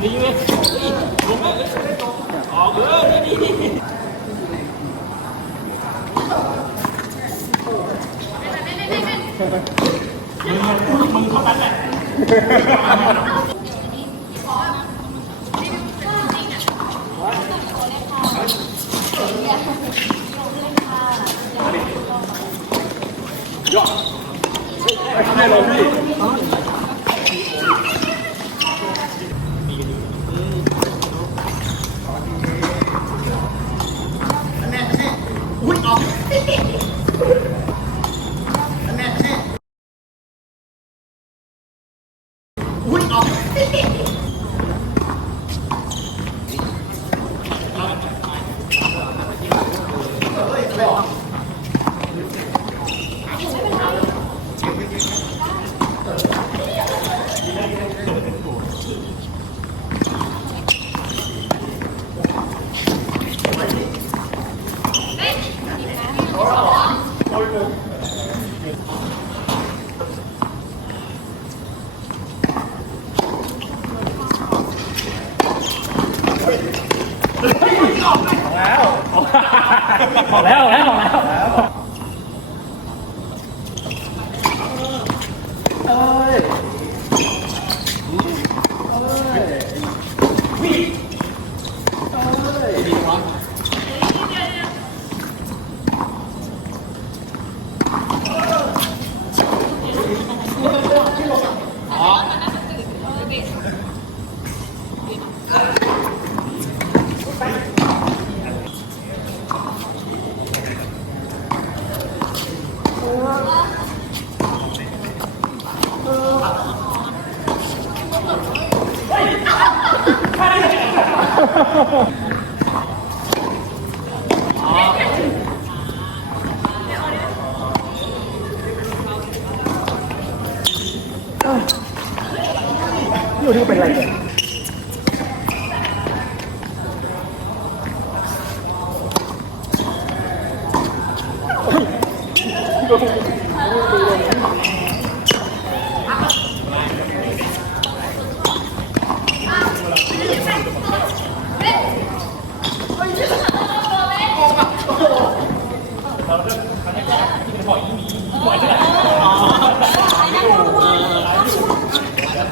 ออกแล้วออกแล้ วออกแล้ว อยู่ที่เป็นอะไรเนี่ย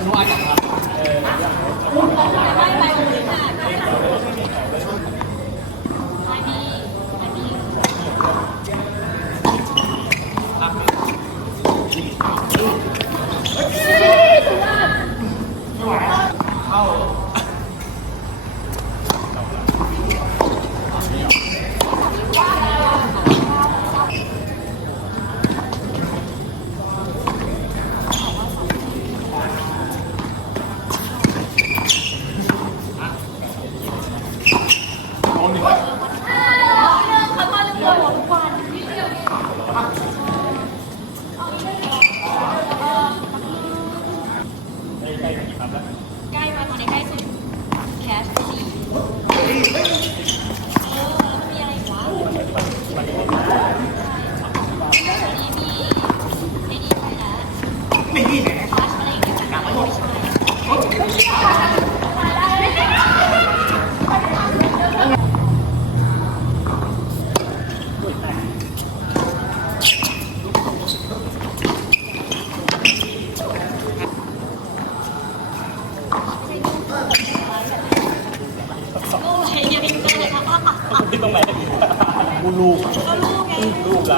Oh, I got ใกล้มาตอนนี้ใกล้สุดแคสสี่เออมีอะไรอีกวะวันนี้มีไอ้นี่ไปแล้วไม่ดีแหละอะไรอย่างเงี้ยแต่ไม่ใช่ กูลูกก็ลูกไงลูกไ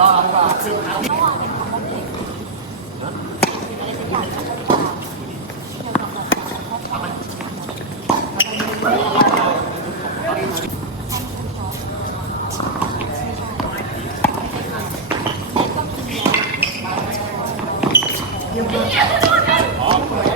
รอะโอ้ยเ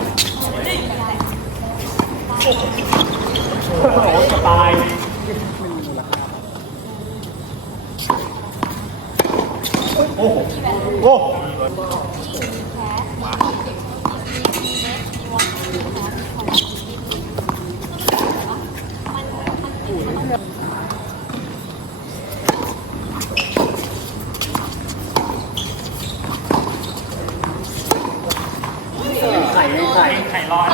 สไตล์โอ้โหโอ้ไข่ไข่ไข่ร้อน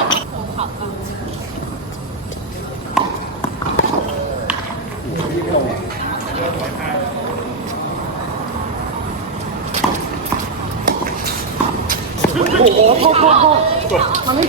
哦，哦，好好好，行得远。